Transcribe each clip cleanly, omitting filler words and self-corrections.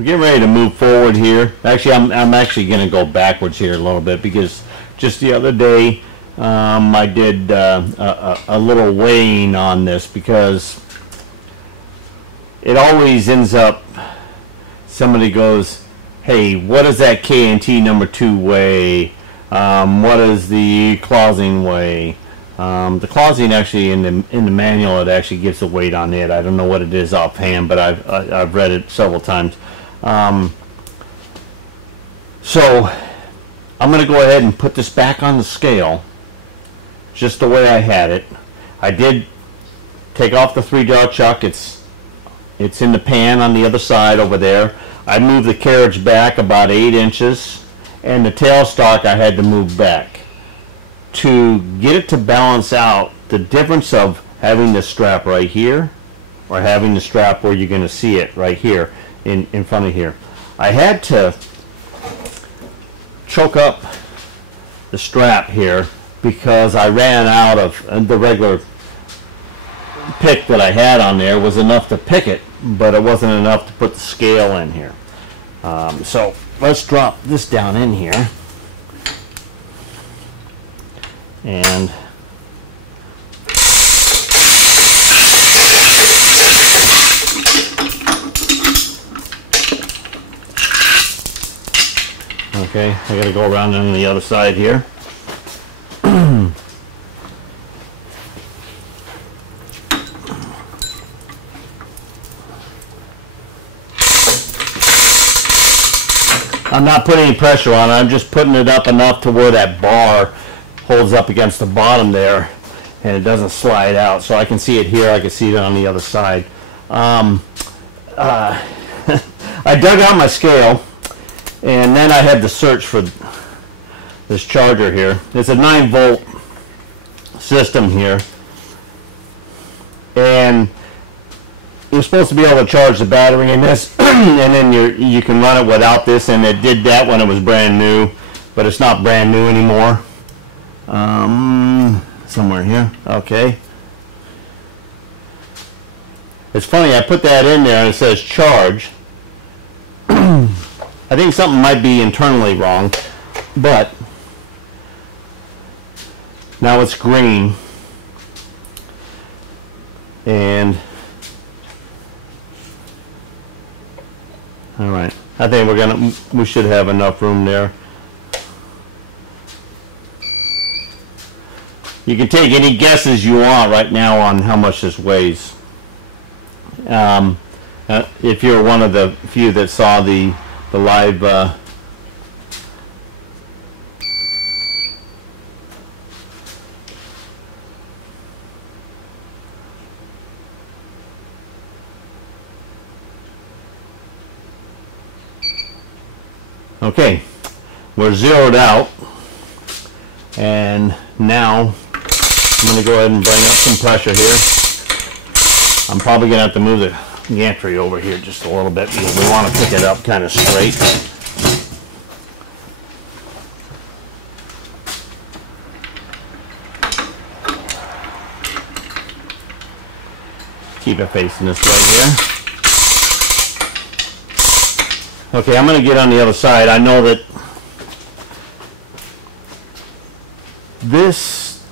we're getting ready to move forward here. Actually, I'm actually going to go backwards here a little bit, because just the other day I did a little weighing on this, because it always ends up, somebody goes, hey, what does that K&T number 2 weigh? What does the closing weigh? The closing, actually, in the manual, it actually gives the weight on it. I don't know what it is offhand, but I've read it several times. So I'm going to go ahead and put this back on the scale just the way I had it. I did take off the 3-jar chuck. It's in the pan on the other side over there. I moved the carriage back about 8 inches, and the tailstock I had to move back to get it to balance out the difference of having the strap right here or having the strap where you're going to see it right here in front of here. I had to choke up the strap here because I ran out of the regular pick that I had on there. Was enough to pick it, but it wasn't enough to put the scale in here. So let's drop this down in here, and okay, I got to go around on the other side here. I'm not putting any pressure on it. I'm just putting it up enough to where that bar holds up against the bottom there and it doesn't slide out. So I can see it here. I can see it on the other side. I dug out my scale, and then I had to search for this charger here. It's a 9-volt system here, and you're supposed to be able to charge the battery in this and then you can run it without this, and it did that when it was brand new, but it's not brand new anymore. Somewhere here. Okay. It's funny, I put that in there and it says charge. I think something might be internally wrong, but now it's green, and all right, I think we should have enough room there. You can take any guesses you want right now on how much this weighs. If you're one of the few that saw the live okay, we're zeroed out, and now I'm going to go ahead and bring up some pressure here. I'm probably going to have to move the gantry over here just a little bit because we want to pick it up kind of straight. Keep it facing this way here. Okay, I'm going to get on the other side. I know that this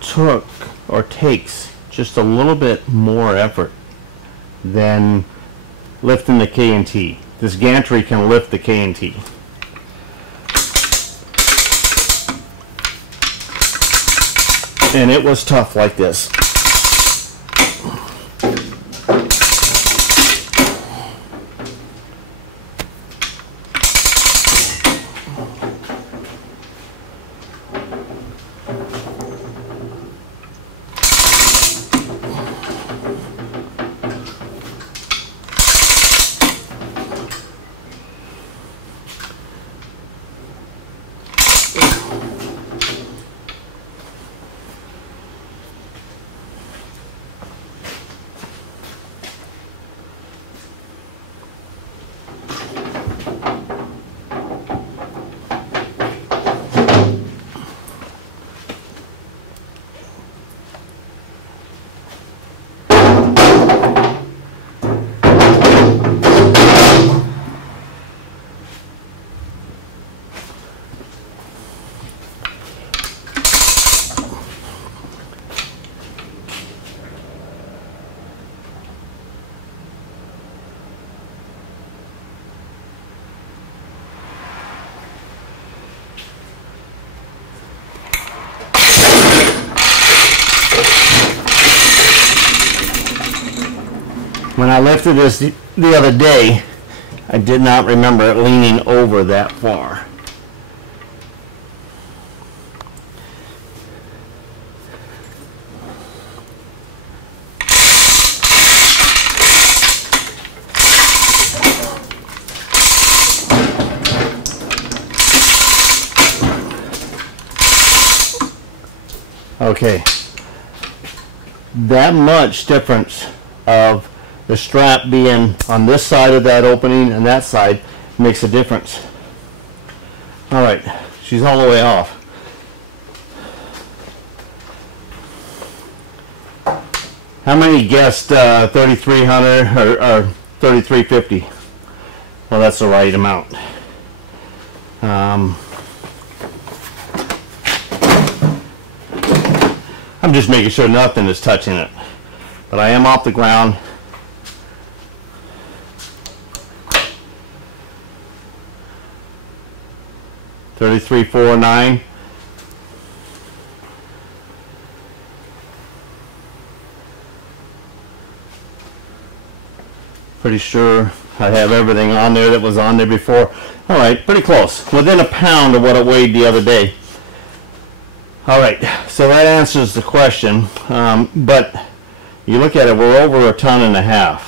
took or takes just a little bit more effort than lifting the K&T. This gantry can lift the K&T. And it was tough like this. When I lifted this the other day, I did not remember it leaning over that far. Okay, that much difference of the strap being on this side of that opening and that side makes a difference. All right, she's all the way off. How many guessed 3,300 or 3,350? Well, that's the right amount. I'm just making sure nothing is touching it. But I am off the ground. $33.49. Pretty sure I have everything on there that was on there before. All right, pretty close. Within a pound of what it weighed the other day. All right, so that answers the question. But you look at it, we're over 1.5 tons.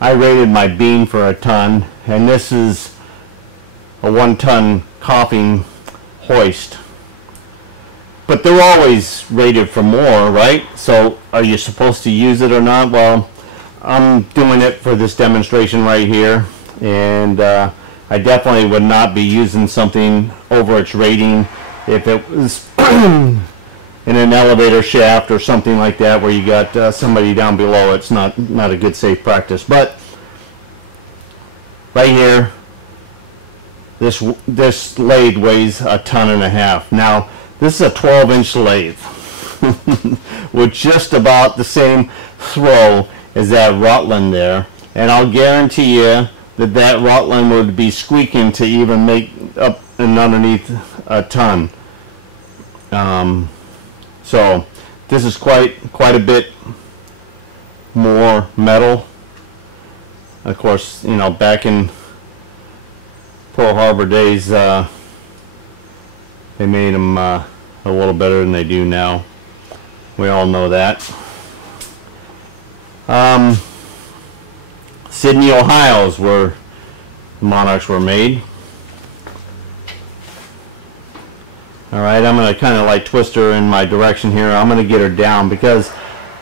I rated my beam for 1 ton, and this is a 1-ton coughing hoist. But they're always rated for more, right? So are you supposed to use it or not? Well, I'm doing it for this demonstration right here, and I definitely would not be using something over its rating if it was in an elevator shaft or something like that where you got somebody down below. It's not a good safe practice. But right here, this lathe weighs 1.5 tons. Now this is a 12-inch lathe with just about the same throw as that Rutland there, and I'll guarantee you that that Rutland would be squeaking to even make up and underneath 1 ton. So this is quite a bit more metal. Of course, you know, back in Pearl Harbor days, they made them a little better than they do now. We all know that. Sydney, Ohio is where the Monarchs were made. Alright, I'm going to kind of like twist her in my direction here. I'm going to get her down because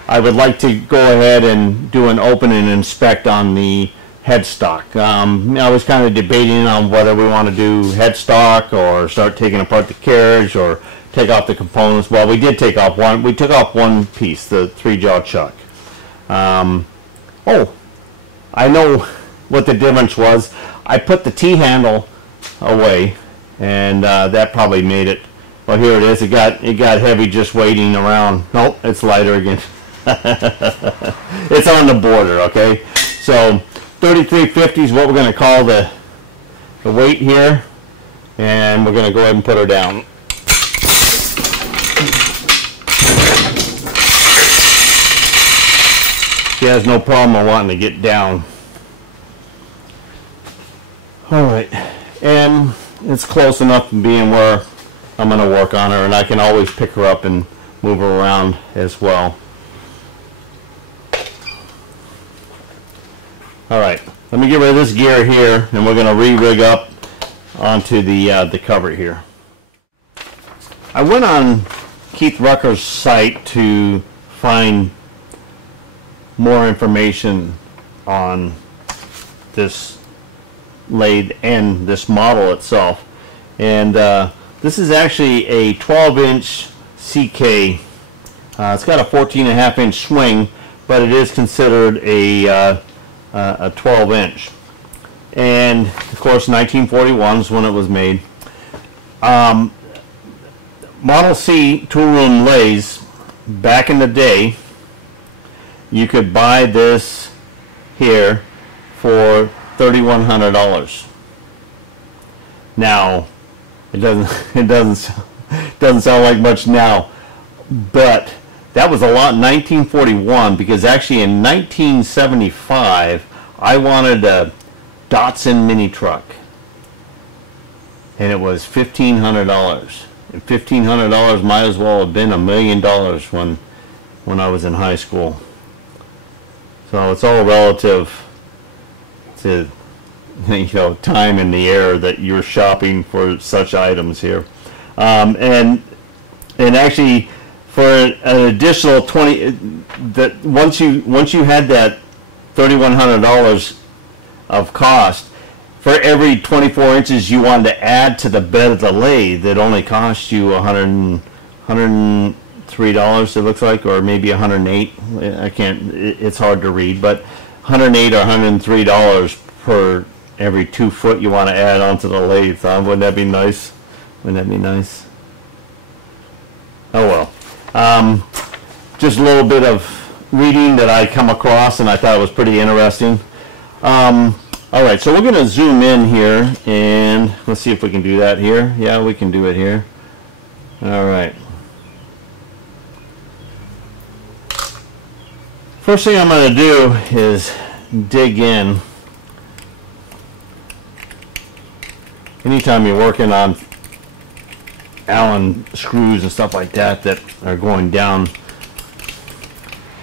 I would like to go ahead and do an open and inspect on the headstock. I was kind of debating on whether we want to do headstock or start taking apart the carriage or take off the components. Well, we did take off one. We took off one piece, the 3-jaw chuck. Oh, I know what the difference was. I put the T-handle away, and that probably made it. Well, here it is. It got heavy just waiting around. Nope, it's lighter again. It's on the border, okay? So 3350 is what we're going to call the weight here, and we're going to go ahead and put her down. She has no problem wanting to get down. Alright, and it's close enough to being where I'm going to work on her, and I can always pick her up and move her around as well. Alright, let me get rid of this gear here, and we're going to re-rig up onto the cover here. I went on Keith Rucker's site to find more information on this lathe and this model itself, and this is actually a 12-inch CK. It's got a 14.5-inch swing, but it is considered a 12-inch, and of course 1941 is when it was made. Model C tool-room lathes back in the day, you could buy this here for $3,100. Now, it doesn't sound like much now, but that was a lot in 1941, because actually in 1975 I wanted a Datsun mini truck, and it was $1,500. And $1,500 might as well have been $1 million when I was in high school. So it's all relative to, you know, time in the air that you're shopping for such items here. And actually, for an additional 20, that once you had that $3,100 of cost, for every 24 inches you wanted to add to the bed of the lathe, it only cost you $103, it looks like, or maybe $108. I can't, it's hard to read, but $108 or $103 per every 2 foot you want to add onto the lathe. Wouldn't that be nice? Wouldn't that be nice? Oh well. Just a little bit of reading that I come across, and I thought it was pretty interesting. All right, so we're going to zoom in here, and let's see if we can do that here. Yeah, we can do it here. All right. First thing I'm going to do is dig in. Anytime you're working on Allen screws and stuff like that that are going down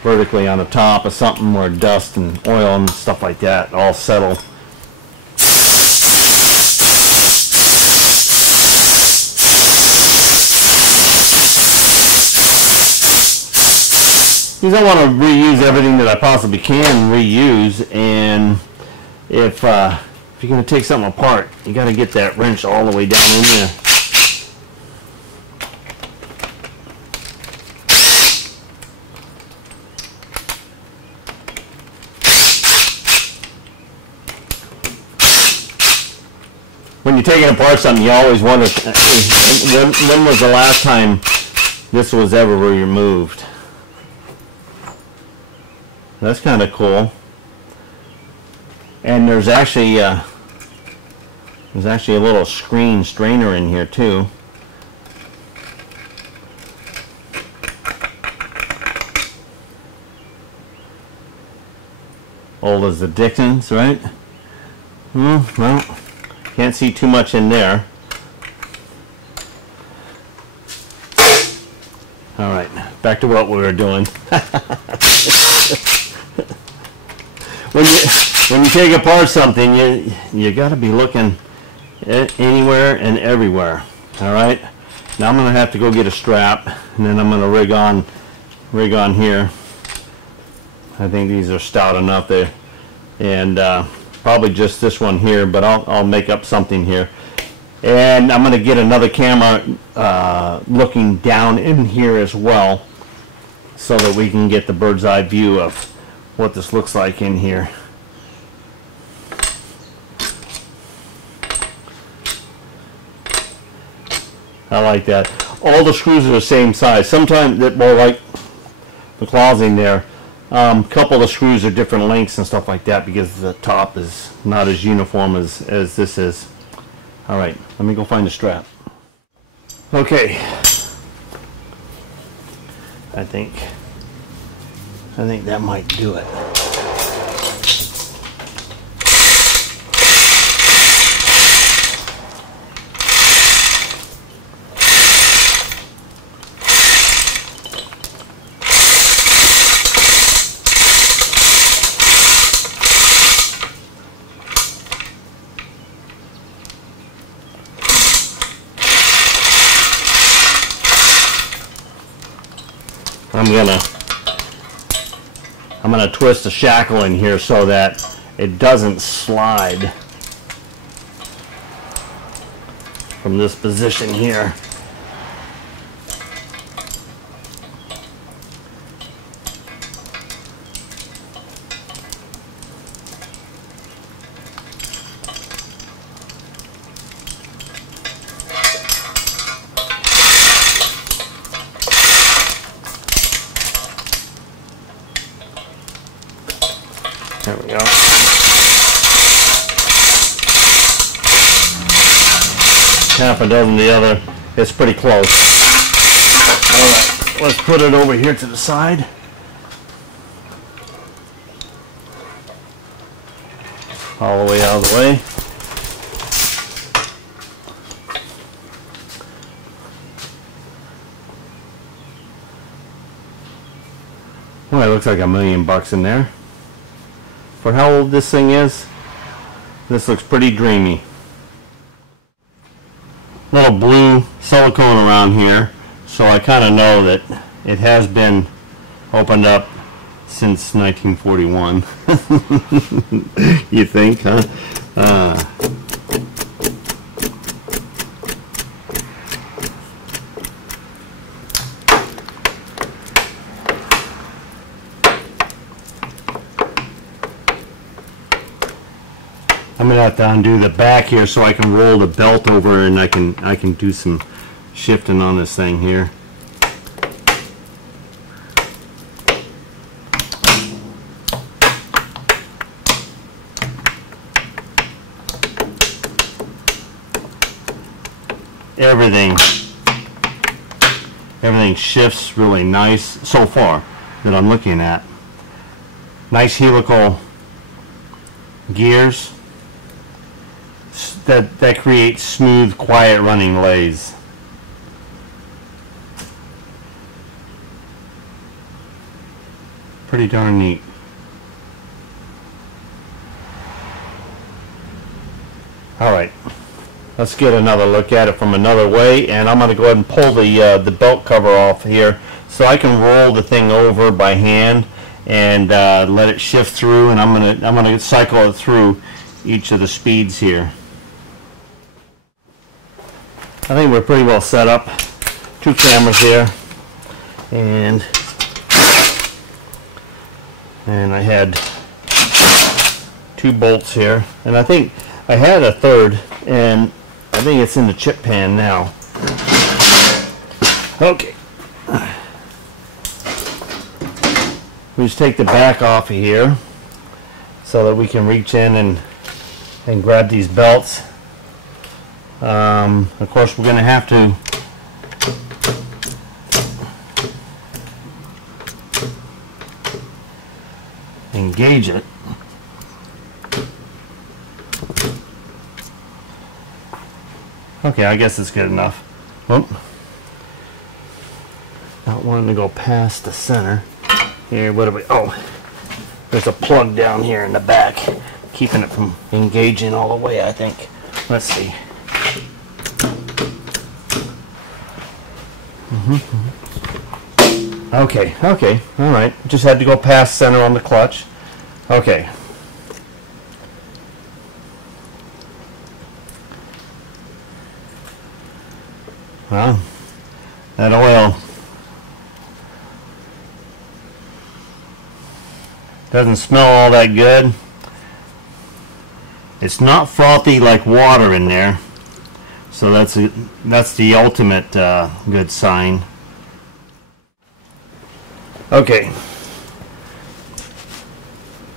vertically on the top of something where dust and oil and stuff like that all settle. Because I want to reuse everything that I possibly can reuse, and if you're going to take something apart, you got to get that wrench all the way down in there. When you're taking apart something, you always wonder, when was the last time this was ever removed? That's kind of cool. And there's actually a little screen strainer in here too. Old as the Dickens, right? Well, can't see too much in there. All right, back to what we were doing. When you take apart something, you got to be looking anywhere and everywhere. All right. Now I'm going to have to go get a strap, and then I'm going to rig on here. I think these are stout enough there, and probably just this one here, but I'll make up something here. And I'm going to get another camera looking down in here as well, so that we can get the bird's eye view of what this looks like in here. I like that. All the screws are the same size. Sometimes, well, like the claws in there, a couple of the screws are different lengths and stuff like that, because the top is not as uniform as this is. All right, let me go find the strap. Okay, I think that might do it. I'm gonna twist the shackle in here so that it doesn't slide from this position here. There we go. Half a dozen the other. It's pretty close. All right. let's put it over here to the side. All the way out of the way. Well, it looks like $1 million in there. For how old this thing is, this looks pretty dreamy. Little blue silicone around here, so I kind of know that it has been opened up since 1941. You think, huh? I'm gonna have to undo the back here so I can roll the belt over, and I can do some shifting on this thing here. Everything shifts really nice so far that I'm looking at. Nice helical gears that create smooth, quiet running lathes. Pretty darn neat. Alright, let's get another look at it from another way, and I'm going to go ahead and pull the belt cover off here so I can roll the thing over by hand and let it shift through, and I'm gonna cycle it through each of the speeds here. I think we're pretty well set up. 2 cameras here, and I had 2 bolts here, and I think I had a third, and I think it's in the chip pan now. Okay. We just take the back off of here so that we can reach in and grab these belts. Of course, we're going to have to engage it. Okay, I guess it's good enough. Oh. Not wanting to go past the center. Here, what do we, oh, there's a plug down here in the back, keeping it from engaging all the way, I think. Let's see. Okay, all right. Just had to go past center on the clutch. Okay. Well, that oil doesn't smell all that good. It's not frothy like water in there, so that's the ultimate good sign. Okay,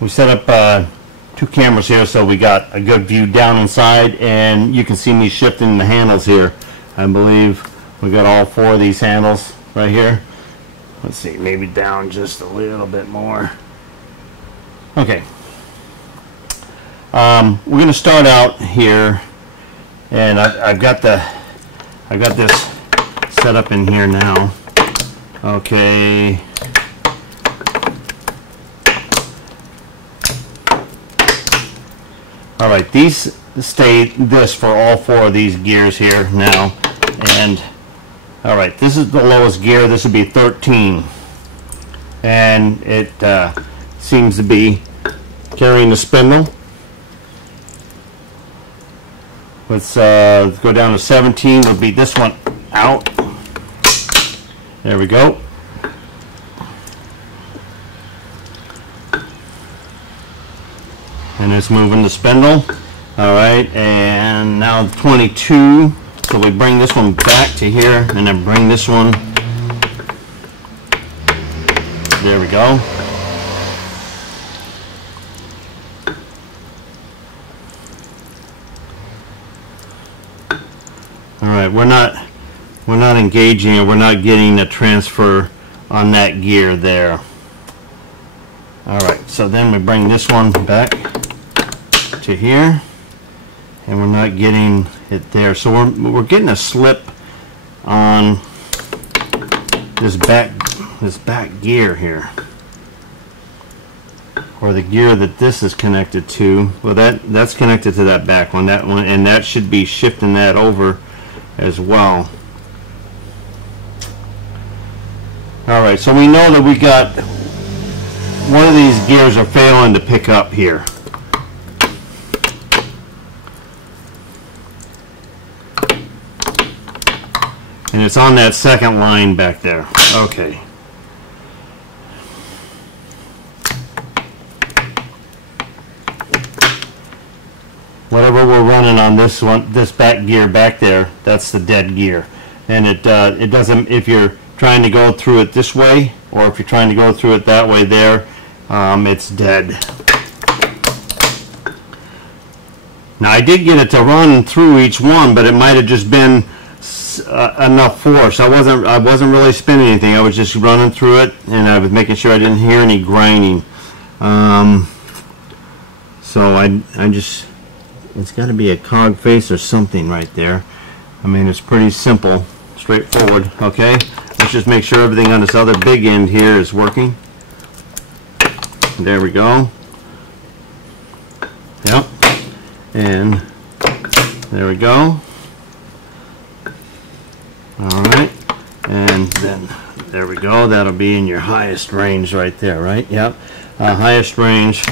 we set up 2 cameras here, so we got a good view down inside, and you can see me shifting the handles here. I believe we got all 4 of these handles right here. Let's see, maybe down just a little bit more. Okay. We're going to start out here, and I've got this set up in here now. Okay. All right, these stay this for all 4 of these gears here now, and all right, this is the lowest gear. This would be 13, and it seems to be carrying the spindle. Let's go down to 17. Would be this one out. There we go. And it's moving the spindle. All right, and now 22. So we bring this one back to here, and then bring this one. There we go. All right, we're engaging, or we're not getting a transfer on that gear there. Alright, so then we bring this one back to here, and we're not getting it there. So we're getting a slip on this back gear here, or the gear that this is connected to. Well, that's connected to that back one, and that should be shifting that over as well. Alright, so we know that we got one of these gears are failing to pick up here. And it's on that second line back there. Okay. Whatever we're running on this one, this back gear back there, that's the dead gear. And it doesn't, if you're trying to go through it this way, or if you're trying to go through it that way there, it's dead. Now I did get it to run through each one, but it might have just been enough force. I wasn't really spinning anything. I was just running through it, and I was making sure I didn't hear any grinding. So I just, it's got to be a cog face or something right there. I mean, it's pretty simple, straightforward. Okay, let's just make sure everything on this other big end here is working. There we go. Yep. And there we go. Alright. And then there we go. That'll be in your highest range right there, right? Yep. Highest range.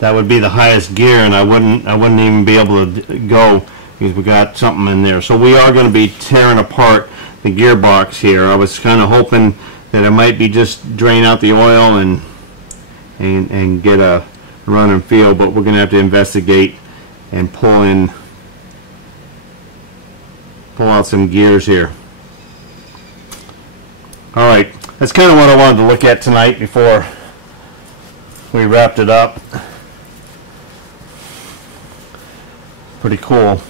That would be the highest gear, and I wouldn't even be able to go because we got something in there. So we are going to be tearing apart the gearbox here. I was kind of hoping that it might be just drain out the oil and get a run and feel, but we're going to have to investigate and pull out some gears here. All right, that's kind of what I wanted to look at tonight before we wrapped it up. Pretty cool.